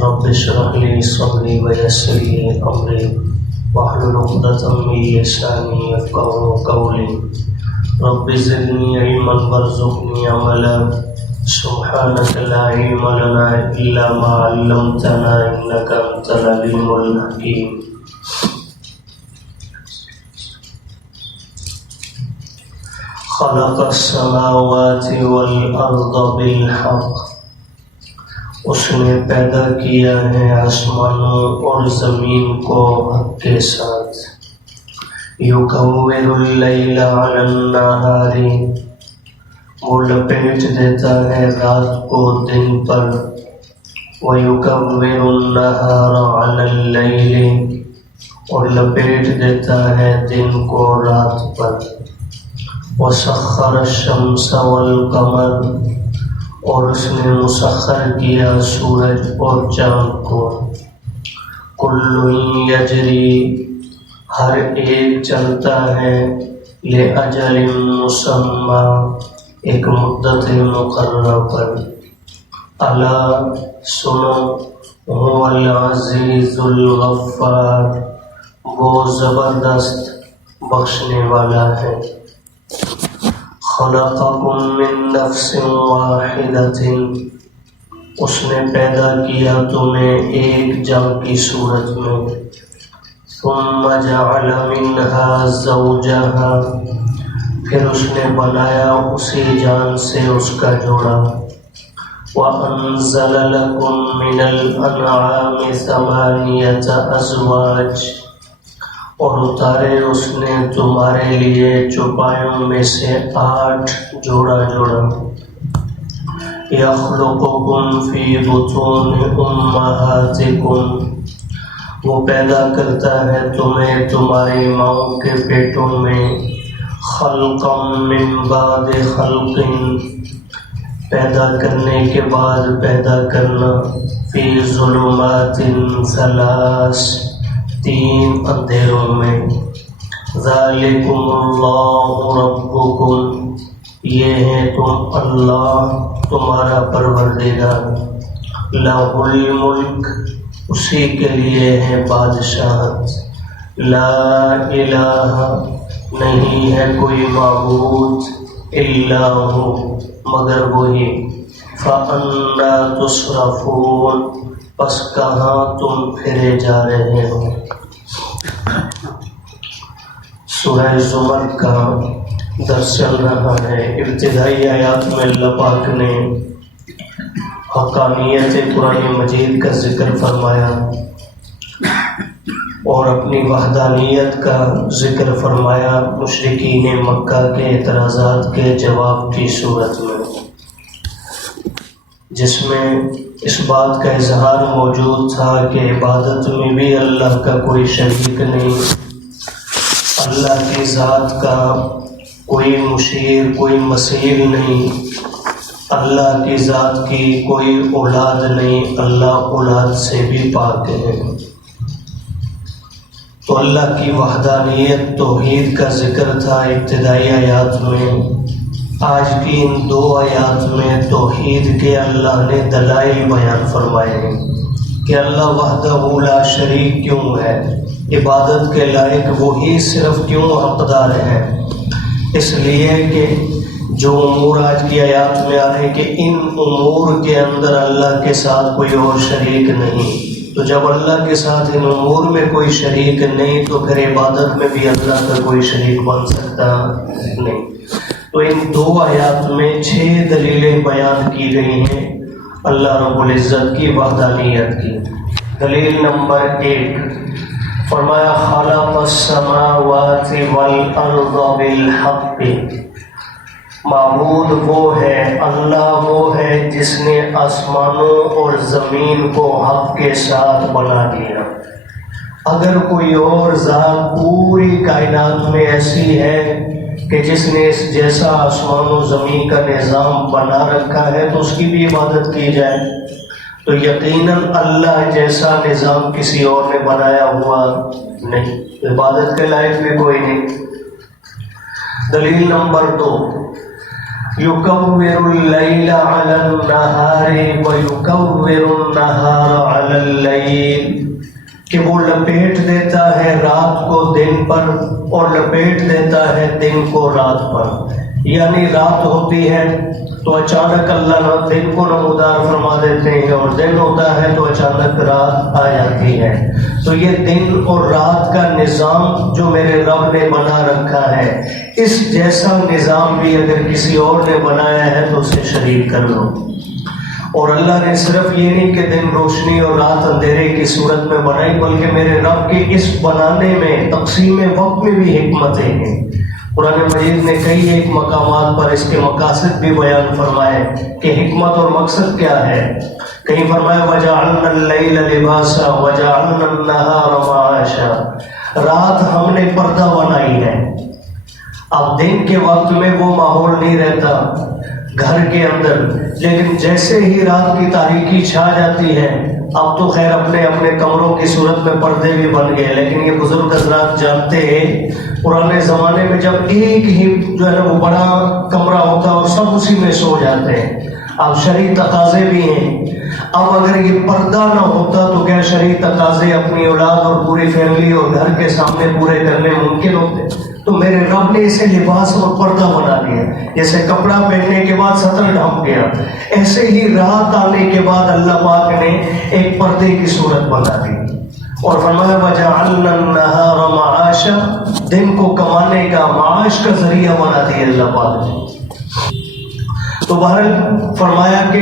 رب اشرح لي صدري ويسر لي امري واحلل عقدة من لساني يفقهوا قولي رب زدني علما وارزقني عملا سبحانك لا علم لنا الا ما علمتنا انك انت العليم الحكيم. خلق السماوات والارض بالحق، اس نے پیدا کیا ہے آسمانوں اور زمین کو حق کے ساتھ. یکور اللیل علی النہار، وہ لپیٹ دیتا ہے رات کو دن پر. ویکور النہار علی اللیل، اور لپیٹ دیتا ہے دن کو رات پر. وسخر الشمس والقمر، اور اس نے مسخر کیا سورج اور چاند کو. کل یجری، ہر ایک چلتا ہے. لأجل مسمى، ایک مدت مقررہ پر. الا، سنو. هو العزیز الغفار، وہ زبردست بخشنے والا ہے. خلقکم من نفس واحدۃ، اس نے پیدا کیا تمہیں ایک جان کی صورت میں. ثم جعل منها زوجها، پھر اس نے بنایا اسی جان سے اس کا جوڑا. وانزل لکم من الانعام ثمانیۃ ازواج، اور اتارے اس نے تمہارے لیے چوپایوں میں سے 8 جوڑا جوڑا. یخلقکم فی بطون امہاتکم، وہ پیدا کرتا ہے تمہیں تمہاری ماؤں کے پیٹوں میں. خلقا من بعد خلق، پیدا کرنے کے بعد پیدا کرنا. فی ظلمات ثلاث، 3 اندھیروں میں. ذالکم اللہ ربکم، یہ ہے تم اللہ تمہارا پروردگار. لہ الملک، اسی کے لیے ہے بادشاہت. لا الہ، نہیں ہے کوئی معبود. الا ہو، مگر وہی. فانا تصرفون، پس کہاں تم پھرے جا رہے ہو. سورہ زمر کا درس چل رہا ہے. ابتدائی آیات میں اللہ پاک نے حقانیت قرآن مجید کا ذکر فرمایا اور اپنی وحدانیت کا ذکر فرمایا مشرکین مکہ کے اعتراضات کے جواب کی صورت میں، جس میں اس بات کا اظہار موجود تھا کہ عبادت میں بھی اللہ کا کوئی شریک نہیں، اللہ کی ذات کا کوئی مشیر کوئی مثیل نہیں، اللہ کی ذات کی کوئی اولاد نہیں، اللہ اولاد سے بھی پاک ہے. تو اللہ کی وحدانیت توحید کا ذکر تھا ابتدائی آیات میں. آج کی ان 2 آیات میں توحید کے اللہ نے دلائل بیان فرمائے ہیں کہ اللہ وحدہ لا شریک کیوں ہے، عبادت کے لائق وہی صرف کیوں حقدار ہے. اس لیے کہ جو امور آج کی آیات میں آ رہے ہیں کہ ان امور کے اندر اللہ کے ساتھ کوئی اور شریک نہیں. تو جب اللہ کے ساتھ ان امور میں کوئی شریک نہیں تو پھر عبادت میں بھی اللہ کا کوئی شریک بن سکتا نہیں. تو ان 2 آیات میں 6 دلیلیں بیان کی گئی ہیں اللہ رب العزت کی وحدانیت کی. دلیل نمبر 1 فرمایا خلق السماوات والارض بالحق، معبود وہ ہے، اللہ وہ ہے جس نے آسمانوں اور زمین کو حق کے ساتھ بنا دیا. اگر کوئی اور ذات پوری کائنات میں ایسی ہے کہ جس نے اس جیسا آسمان و زمین کا نظام بنا رکھا ہے تو اس کی بھی عبادت کی جائے، تو یقیناً اللہ جیسا نظام کسی اور نے بنایا ہوا نہیں، عبادت کے لائق بھی کوئی نہیں. دلیل نمبر 2 یکور اللیل علی النہار ویکور النہار علی اللیل، کہ وہ لپیٹ دیتا ہے رات کو دن پر اور لپیٹ دیتا ہے دن کو رات پر. یعنی رات ہوتی ہے تو اچانک اللہ دن کو نمودار فرما دیتے ہیں، اور دن ہوتا ہے تو اچانک رات آ جاتی ہے. تو یہ دن اور رات کا نظام جو میرے رب نے بنا رکھا ہے، اس جیسا نظام بھی اگر کسی اور نے بنایا ہے تو اسے شریک کر لو. اور اللہ نے صرف یہ نہیں کہ دن روشنی اور رات اندھیرے کی صورت میں بنائی، بلکہ میرے رب کے اس بنانے میں تقسیم وقت میں بھی حکمتیں ہیں. قرآن مجید نے کئی ایک مقامات پر اس کے مقاصد بھی بیان فرمائے کہ حکمت اور مقصد کیا ہے. کہیں فرمایا وَجَعَلْنَا اللَّيْلَ لِبَاسًا وَجَعَلْنَا النَّهَارَ مَعَاشًا، رات ہم نے پردہ بنائی ہے. اب دن کے وقت میں وہ ماحول نہیں رہتا گھر کے اندر، لیکن جیسے ہی رات کی تاریکی چھا جاتی ہے، اب تو خیر اپنے اپنے کمروں کی صورت میں پردے بھی بن گئے، لیکن یہ بزرگ حضرات جانتے ہیں پرانے زمانے میں جب ایک ہی جو ہے نا وہ بڑا کمرہ ہوتا اور سب اسی میں سو جاتے ہیں. اب شرعی تقاضے بھی ہیں. اب اگر یہ پردہ نہ ہوتا تو کیا شرعی تقاضے اپنی اولاد اور پوری فیملی اور گھر کے سامنے پورے کرنے ممکن ہوتے؟ تو میرے رب نے اسے لباس اور پردہ بنا دیا. جیسے کپڑا پہننے کے بعد سطر ڈھک گیا، ایسے ہی رات آنے کے بعد اللہ پاک نے ایک پردے کی صورت بنا دی. اور فرمایا وَجَعَلْنَا النَّهَارَ مَعَاشًا، دن کو کمانے کا معاش کا ذریعہ بنا دیا اللہ پاک نے. تو بہرحال فرمایا کہ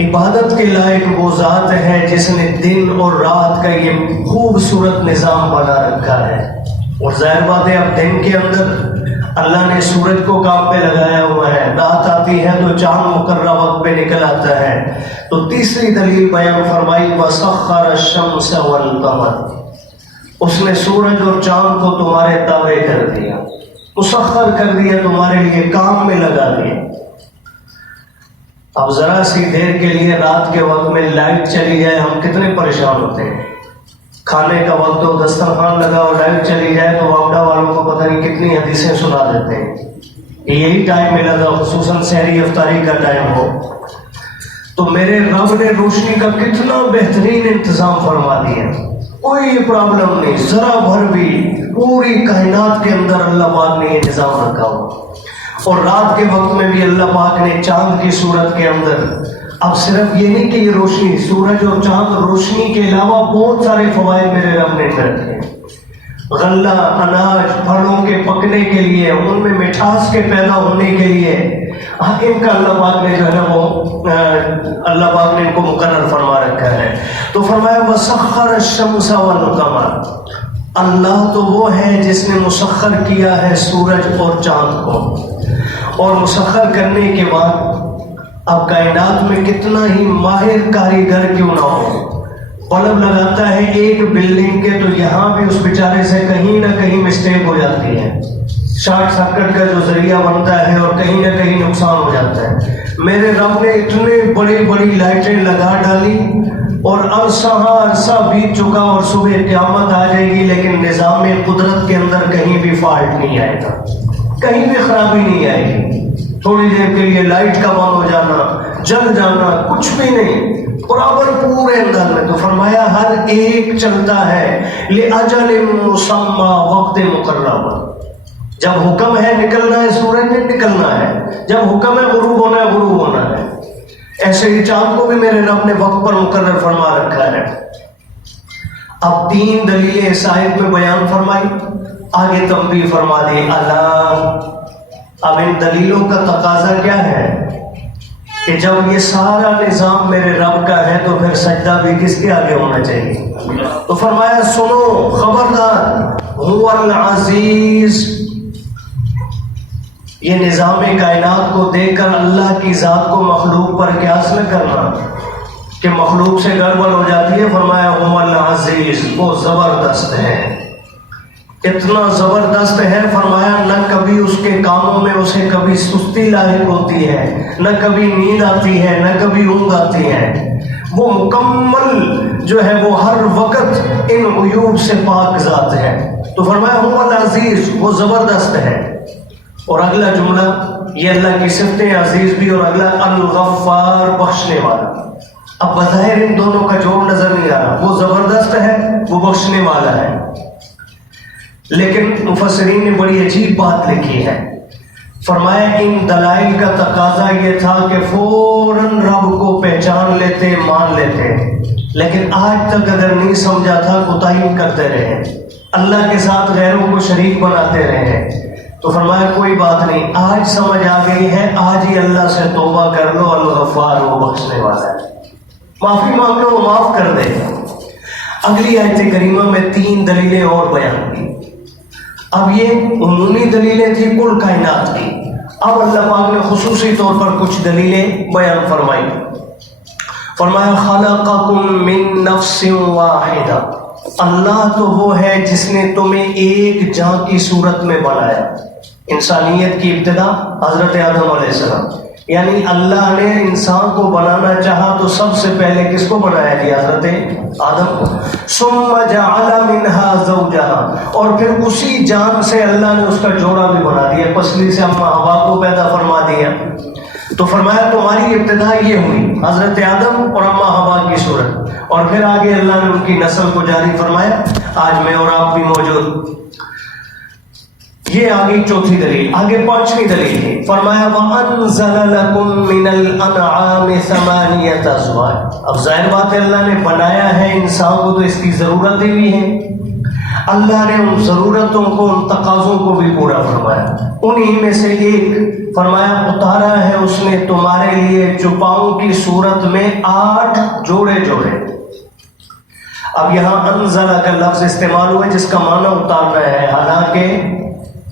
عبادت کے لائق وہ ذات ہے جس نے دن اور رات کا یہ خوبصورت نظام بنا رکھا ہے. اور ظاہر بات ہے اب دن کے اندر اللہ نے سورج کو کام پہ لگایا ہوا ہے، رات آتی ہے تو چاند مقررہ وقت پہ نکل آتا ہے. تو تیسری دلیل بیان فرمائی وَسَخَّرَ الشَّمْسَ وَالْقَمَرَ، اس نے سورج اور چاند کو تمہارے تابع کر دیا، مسخر کر دیا، تمہارے لیے کام میں لگا دیا. اب ذرا سی دیر کے لیے رات کے وقت میں لائٹ چلی جائے ہم کتنے پریشان ہوتے ہیں. کھانے کا وقت ہو، دسترخوان لگا اور لائٹ چلی جائے تو وابڈا والوں کو پتہ نہیں کتنی حدیثیں سنا دیتے ہیں. یہی ٹائم ملا تھا، خصوصاً سحری افطاری کا ٹائم ہو. تو میرے رب نے روشنی کا کتنا بہترین انتظام فرما دیا، کوئی پرابلم نہیں، ذرا بھر بھی. پوری کائنات کے اندر اللہ پاک نے یہ نظام رکھا ہوا. اور رات کے وقت میں بھی اللہ پاک نے چاند کی صورت کے اندر، اب صرف یہ نہیں کہ یہ روشنی، سورج اور چاند روشنی کے علاوہ بہت سارے فوائد میرے رب نے رکھے ہیں. غلہ، اناج، پھلوں کے پکنے کے لیے، ان میں مٹھاس کے پیدا ہونے کے لیے ان کا اللہ پاک نے جو ہے نا وہ اللہ پاک نے ان کو مقرر فرما رکھا ہے. تو فرمایا وَسَخَّرَ الشَّمْسَ وَالْقَمَرَ، اللہ تو وہ ہے جس نے مسخر کیا ہے سورج اور چاند کو. اور مسخر کرنے کے بعد اب کائنات میں کتنا ہی ماہر کاریگر کیوں نہ ہو، بلب لگاتا ہے ایک بلڈنگ کے تو یہاں بھی اس بیچارے سے کہیں نہ کہیں مسٹیک ہو جاتی ہے، شارٹ سرکٹ کا جو ذریعہ بنتا ہے اور کہیں نہ کہیں نقصان ہو جاتا ہے. میرے رب نے اتنے بڑی بڑی لائٹیں لگا ڈالی اور عرصہ بیت چکا اور صبح قیامت آ جائے گی، لیکن نظام قدرت کے اندر کہیں بھی فالٹ نہیں آئے گا، کہیں بھی خرابی نہیں آئے گی. تھوڑی دیر کے لیے لائٹ کا بند ہو جانا، جل جانا، کچھ بھی نہیں، برابر پورے اندر میں. تو فرمایا ہر ایک چلتا ہے لأجل مسمى، وقت مقررہ پر. جب حکم ہے نکلنا ہے سورج نے نکلنا ہے، جب حکم ہے غروب ہونا ہے غروب ہونا ہے. ایسے ہی چاند کو بھی میرے رب نے وقت پر مقرر فرما رکھا ہے. اب 3 دلیلیں اس آیت میں بیان فرمائی، آگے تنبیہ فرما دی اللہ. اب ان دلیلوں کا تقاضا کیا ہے کہ جب یہ سارا نظام میرے رب کا ہے تو پھر سجدہ بھی کس کے آگے ہونا چاہیے. تو فرمایا سنو خبردار، هو العزیز. یہ نظام کائنات کو دیکھ کر اللہ کی ذات کو مخلوق پر قیاس نہ کرنا کہ مخلوق سے گڑبڑ ہو جاتی ہے. فرمایا هو العزیز، وہ زبردست ہے، اتنا زبردست ہے. فرمایا نہ کبھی اس کے کاموں میں اسے کبھی سستی لاحق ہوتی ہے، نہ کبھی نیند آتی ہے، نہ کبھی اونگ آتی ہے. وہ مکمل جو ہے وہ ہر وقت ان عیوب سے پاک ذات ہے. تو فرمایا هو العزیز، وہ زبردست ہے. اور اگلا جملہ یہ اللہ کی صفت عزیز بھی، اور اگلا الغفار بخشنے والا۔ اب بظاہر ان دونوں کا جوڑ نظر نہیں آ رہا، وہ زبردست ہے، وہ بخشنے والا ہے، لیکن مفسرین نے بڑی عجیب بات لکھی ہے۔ فرمایا ان دلائل کا تقاضا یہ تھا کہ فوراً رب کو پہچان لیتے، مان لیتے، لیکن آج تک اگر نہیں سمجھا تھا کوتاہی کرتے رہے، اللہ کے ساتھ غیروں کو شریک بناتے رہے۔ تو فرمایا کوئی بات نہیں، آج سمجھ آ گئی ہے، آج ہی اللہ سے توبہ کر لو، الغفار وہ بخشنے والا ہے، معافی مانگ لو، وہ معاف کر دے گا۔ اگلی آیت کریمہ میں 3 دلیلیں اور بیان کی۔ اب یہ عمومی دلیلیں تھی کل کائنات کی، اب اللہ پاک نے خصوصی طور پر کچھ دلیلیں بیان فرمائی۔ فرمایا خلقکم من نفس واحدہ، اللہ تو وہ ہے جس نے تمہیں ایک جان کی صورت میں بنایا۔ انسانیت کی ابتدا حضرت آدم علیہ السلام، یعنی اللہ نے انسان کو بنانا چاہا تو سب سے پہلے کس کو بنایا جی؟ حضرت آدم کو۔ ثم جعل منها زوجها، اور پھر اسی جان سے اللہ نے اس کا جوڑا بھی بنا دیا، پسلی سے اما حوا کو پیدا فرما دیا۔ تو فرمایا تمہاری ابتدا یہ ہوئی حضرت آدم اور اما حوا کی صورت، اور پھر آگے اللہ نے ان کی نسل کو جاری فرمایا، آج میں اور آپ بھی موجود۔ یہ آگے چوتھی دلیل، آگے 5ویں دلیل ہے۔ فرمایا وَأَنزَلَ لَكُم مِّنَ الْأَنْعَامِ ثَمَانِيَةَ أَزْوَاجٍ، اب ظاہر بات ہے اللہ نے بنایا ہے انسان کو تو اس کی ضرورتیں بھی ہیں، اللہ نے ان ضرورتوں کو، ان تقاضوں کو بھی پورا فرمایا۔ انہی میں سے ایک فرمایا اتارا ہے اس نے تمہارے لیے چوپاؤں کی صورت میں 8 جوڑے جوڑے۔ اب یہاں انزلہ کا لفظ استعمال ہوا جس کا معنی اتارنا ہے، حالانکہ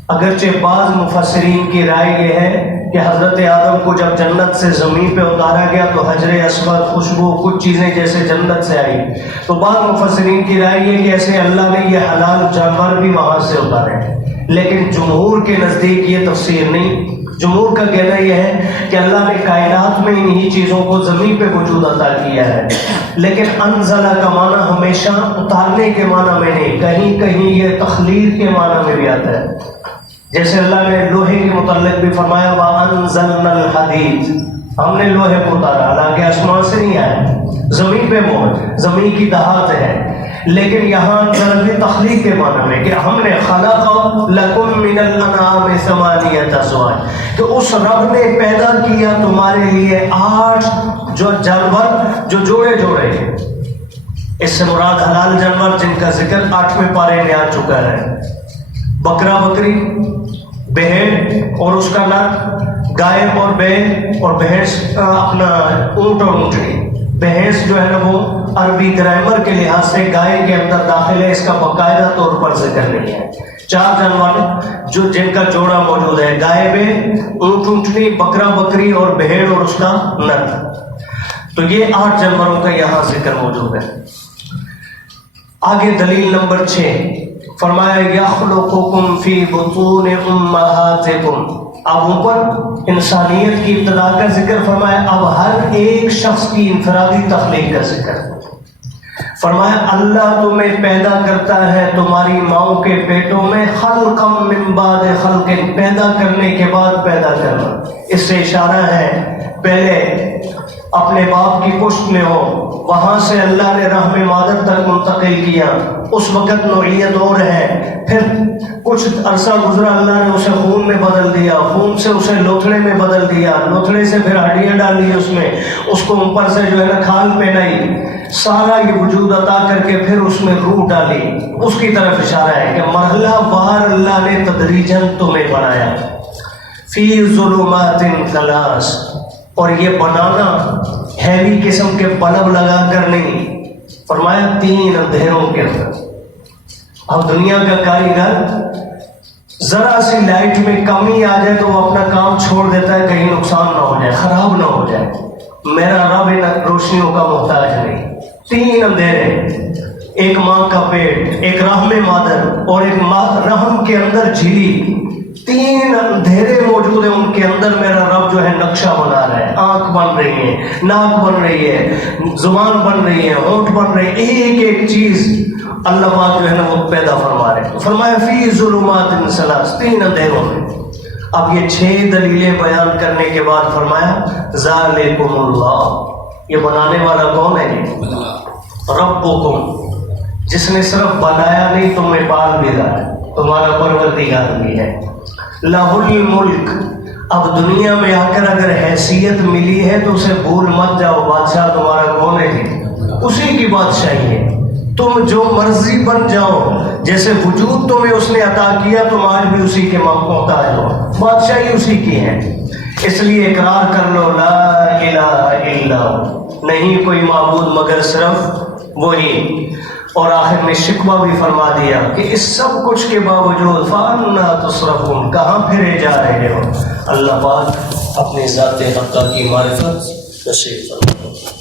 اگرچہ بعض مفسرین کی رائے یہ ہے کہ حضرت آدم کو جب جنت سے زمین پہ اتارا گیا تو حجر اسود، خوشبو، کچھ چیزیں جیسے جنت سے آئی، تو بعض مفسرین کی رائے یہ کہ ایسے اللہ نے یہ حلال جانور بھی وہاں سے اتارے، لیکن جمہور کے نزدیک یہ تفسیر نہیں۔ جمہور کا کہنا یہ ہے کہ اللہ نے کائنات میں انہی چیزوں کو زمین پہ وجود عطا کیا ہے، لیکن انزلہ کا معنی ہمیشہ اتارنے کے معنی میں نہیں، کہیں کہیں یہ تخلیق کے معنی میں بھی آتا ہے۔ جیسے اللہ نے لوہے کے متعلق بھی فرمایا وَأَنزَلْنَا الْحَدِيدَ، ہم نے لوہے کو اتارا، حالانکہ آسمان سے نہیں آیا، زمین پہ موجود، زمین کی دہات ہے، لیکن یہاں ضرب تخلیق کے معنی میں کہ ہم نے خلق لکم من الانعام ثمانیۃ ازواج، کہ اس رب نے پیدا کیا تمہارے لیے 8 جو جانور جو جوڑے جوڑے ہیں۔ اس سے مراد حلال جانور جن کا ذکر 8ویں پارے میں آ چکا ہے، بکرا بکری، بھیڑ اور اس کا نر، گائے اور بیل، اور بھینس اپنا اونٹ اور اونٹنی۔ بھینس جو ہے نا وہ عربی گرامر کے لحاظ سے گائے کے اندر داخل ہے، اس کا باقاعدہ طور پر ذکر نہیں ہے۔ 4 جانور جو جن کا جوڑا موجود ہے، گائے بیل، اونٹ اونٹنی، بکرا بکری اور بھیڑ اور اس کا نر، تو یہ 8 جانوروں کا یہاں ذکر موجود ہے۔ آگے دلیل نمبر 6 فرمایا یخلقکم فی بطون امہاتکم، اب اوپر انسانیت کی ابتدا کا ذکر فرمایا، اب ہر ایک شخص کی انفرادی تخلیق کا ذکر فرمایا۔ اللہ تمہیں پیدا کرتا ہے تمہاری ماؤں کے پیٹوں میں، خلقا من بعد خلق، پیدا کرنے کے بعد پیدا کرنا، اس سے اشارہ ہے پہلے اپنے باپ کی پشت میں ہو، وہاں سے اللہ نے رحم مادر تک منتقل کیا، اس وقت نوعیت اور ہے، پھر کچھ عرصہ گزرا اللہ نے اسے خون میں بدل دیا، خون سے اسے لوتھڑے میں بدل دیا، لوتھڑے سے پھر ہڈیاں ڈالی اس میں، اس کو اوپر سے جو ہے نا کھال پہنائی، سارا یہ وجود عطا کر کے پھر اس میں روح ڈالی، اس کی طرف اشارہ ہے کہ مرحلہ وار اللہ نے تدریجاً تمہیں بنایا۔ فی ظلمات ثلاث، اور یہ بنانا ہیوی قسم کے بلب لگا کر نہیں، فرمایا 3 اندھیروں کے اندر۔ اب دنیا کا کاریگر ذرا سی لائٹ میں کمی آ جائے تو وہ اپنا کام چھوڑ دیتا ہے، کہیں نقصان نہ ہو جائے، خراب نہ ہو جائے۔ میرا رب ان روشنیوں کا محتاج نہیں۔ 3 اندھیرے، ایک ماں کا پیٹ، ایک رحم مادر، اور ایک رحم کے اندر جھیلی، 3 اندھیرے موجود ہیں، ان کے اندر میرا رب جو ہے نقشہ بنا رہا ہے، آنکھ بن رہی ہے، ناک بن رہی ہے، زبان بن رہی ہے، ہونٹ بن رہے ہیں، ایک ایک چیز اللہ پاک جو ہے نا وہ پیدا فرما رہے ہیں۔ فرمایا فی ظلمات ثلاث، 3 اندھیروں میں۔ اب یہ 6 دلیلیں بیان کرنے کے بعد فرمایا ذالکم اللہ، یہ بنانے والا کون ہے؟ ربکم، جس نے صرف بنایا نہیں تمہیں پال بھی رہا ہے، تمہارا پروردگار بھی ہے۔ لہ الملک، اب دنیا میں آ کر اگر حیثیت ملی ہے تو اسے بھول مت جاؤ، بادشاہ تمہارا کون ہے جی؟ اسی کی بادشاہی ہے۔ تم جو مرضی بن جاؤ، جیسے وجود تمہیں اس نے عطا کیا تم آج بھی اسی کے محتاج ہو، بادشاہی اسی کی ہے۔ اس لیے اقرار کر لو لا الہ الا ہو، نہیں کوئی معبود مگر صرف وہی۔ اور آخر میں شکوہ بھی فرما دیا کہ اس سب کچھ کے باوجود فَأَنَّىٰ تُصْرَفُونَ، کہاں پھرے جا رہے ہو؟ اللہ پاک اپنی ذات حقہ کی معرفت نصیب فرمائے۔